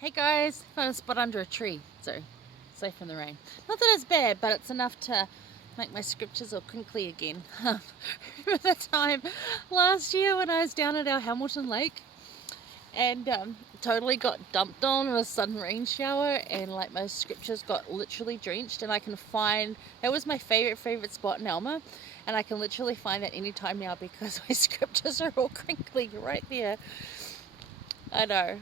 Hey guys, found a spot under a tree, so safe from the rain. Not that it's bad, but it's enough to make my scriptures all crinkly again. Remember the time last year when I was down at our Hamilton Lake and totally got dumped on in a sudden rain shower, and like my scriptures got literally drenched, and I can find that was my favorite spot in Alma, and I can literally find that anytime now because my scriptures are all crinkly right there. I know.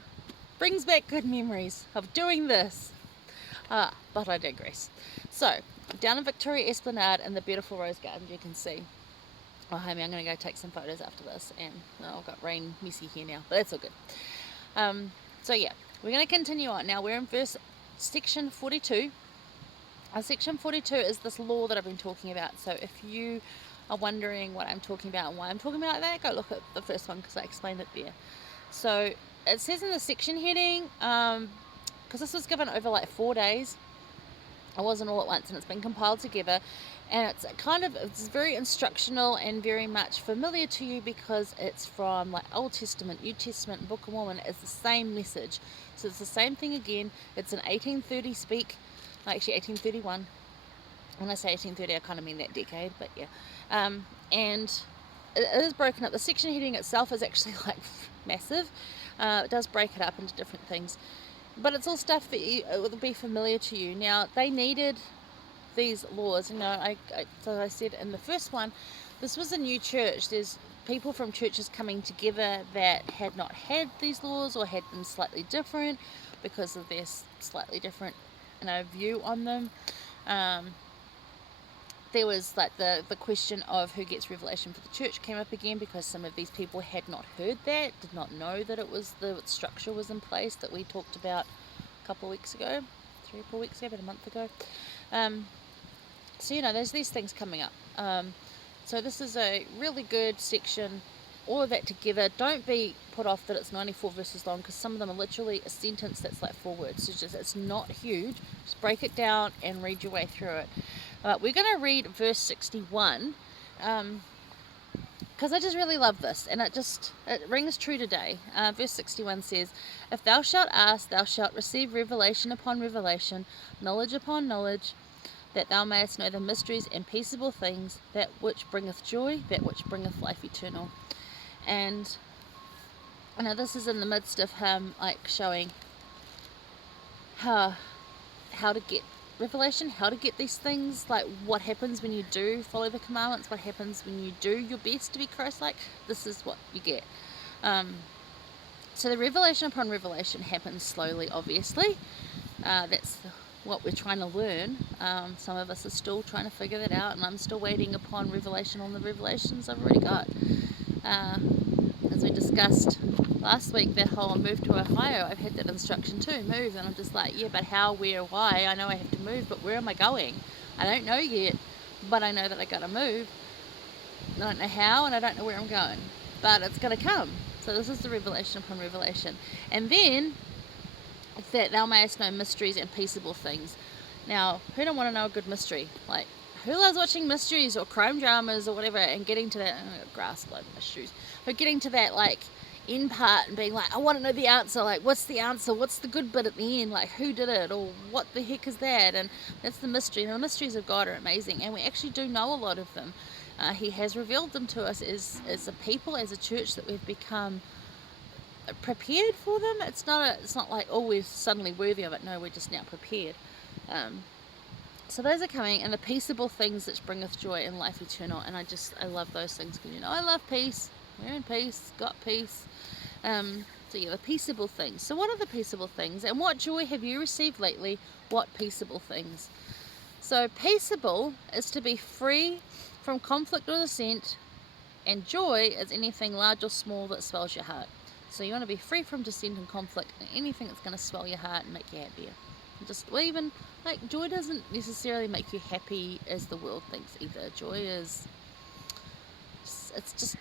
Brings back good memories of doing this. But I digress. So, down in Victoria Esplanade in the beautiful rose garden, you can see. Oh, honey, I'm going to go take some photos after this. And I've got rain messy here now, but that's all good. So yeah, we're going to continue on. Now we're in section 42. Section 42 is this law that I've been talking about. So if you are wondering what I'm talking about and why I'm talking about that, go look at the first one because I explained it there. So it says in the section heading, because this was given over like 4 days, it wasn't all at once, and it's been compiled together, and it's very instructional and very much familiar to you because it's from like Old Testament, New Testament, and Book of Mormon. It's the same message, so it's the same thing again. It's an 1830 speak, actually 1831. When I say 1830, I kind of mean that decade, but yeah. And it is broken up. The section heading itself is actually like massive. It does break it up into different things, but it's all stuff that it will be familiar to you. Now they needed these laws. So I said in the first one, this was a new church. There's people from churches coming together that had not had these laws or had them slightly different because of their slightly different view on them. There was like the question of who gets revelation for the church came up again because some of these people had not heard that, did not know that it was the structure was in place that we talked about a couple of weeks ago, 3 or 4 weeks ago, about a month ago. So there's these things coming up. So this is a really good section, all of that together. Don't be put off that it's 94 verses long because some of them are literally a sentence that's like 4 words. It's not huge. Just break it down and read your way through it. We're going to read verse 61 because I just really love this, and it rings true today. Verse 61 says, "If thou shalt ask, thou shalt receive revelation upon revelation, knowledge upon knowledge, that thou mayest know the mysteries and peaceable things, that which bringeth joy, that which bringeth life eternal." And this is in the midst of him like showing how to get revelation, how to get these things, like what happens when you do follow the commandments, what happens when you do your best to be Christ-like. This is what you get. So the revelation upon revelation happens slowly, obviously. That's what we're trying to learn. Some of us are still trying to figure that out, and I'm still waiting upon revelation on the revelations I've already got. As we discussed last week, that whole move to Ohio, I've had that instruction too, move, and I'm just like, yeah, but how, where, why? I know I have to move, but where am I going? I don't know yet, but I know that I gotta move. I don't know how, and I don't know where I'm going, but it's gonna come. So this is the revelation upon revelation. And then, that thou mayest know mysteries and peaceable things. Now, who don't want to know a good mystery? Like, who loves watching mysteries or crime dramas or whatever and getting to that, grass all over my shoes, but getting to that like end part and being like, I want to know the answer, like what's the answer, what's the good bit at the end, like who did it, or what the heck is that? And that's the mystery. And the mysteries of God are amazing, and we actually do know a lot of them. He has revealed them to us as a people, as a church, that we've become prepared for them. It's not like, oh, we're suddenly worthy of it. No, we're just now prepared. So those are coming, and the peaceable things which bringeth joy and life eternal. And I love those things because I love peace. We're in peace, got peace. So yeah, the peaceable things. So what are the peaceable things, and what joy have you received lately? What peaceable things? So peaceable is to be free from conflict or dissent, and joy is anything large or small that swells your heart. So you want to be free from dissent and conflict and anything that's going to swell your heart and make you happier. Even like joy doesn't necessarily make you happy as the world thinks either. Joy is, it's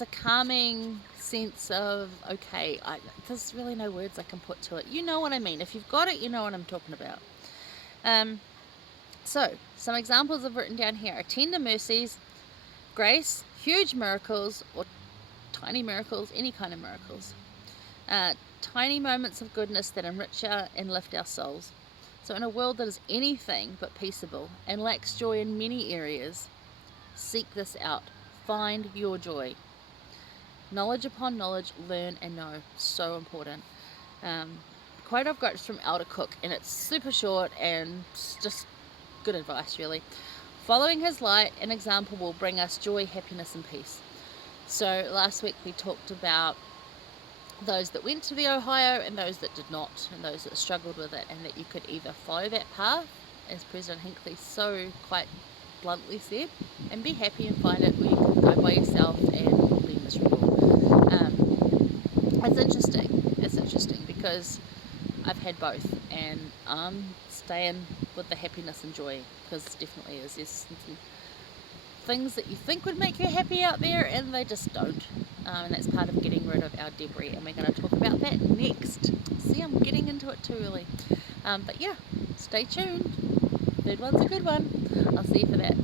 a calming sense of, okay, there's really no words I can put to it. You know what I mean. If you've got it, you know what I'm talking about. So some examples I've written down here are tender mercies, grace, huge miracles, or tiny miracles, any kind of miracles. tiny moments of goodness that enrich and lift our souls. So in a world that is anything but peaceable and lacks joy in many areas, seek this out. Find your joy. Knowledge upon knowledge, learn and know. So important. Quote I've got is from Elder Cook, and it's super short and just good advice, really. Following his light and example will bring us joy, happiness and peace. So last week we talked about those that went to the Ohio and those that did not, and those that struggled with it, and that you could either follow that path, as President Hinckley so quite bluntly said, and be happy and find it, or you can go by yourself and be miserable. It's interesting because I've had both, and I'm staying with the happiness and joy, because it definitely is. There's things that you think would make you happy out there, and they just don't. And that's part of getting rid of our debris, and we're going to talk about that next. See, I'm getting into it too early. But yeah, stay tuned. Third one's a good one. I'll see you for that.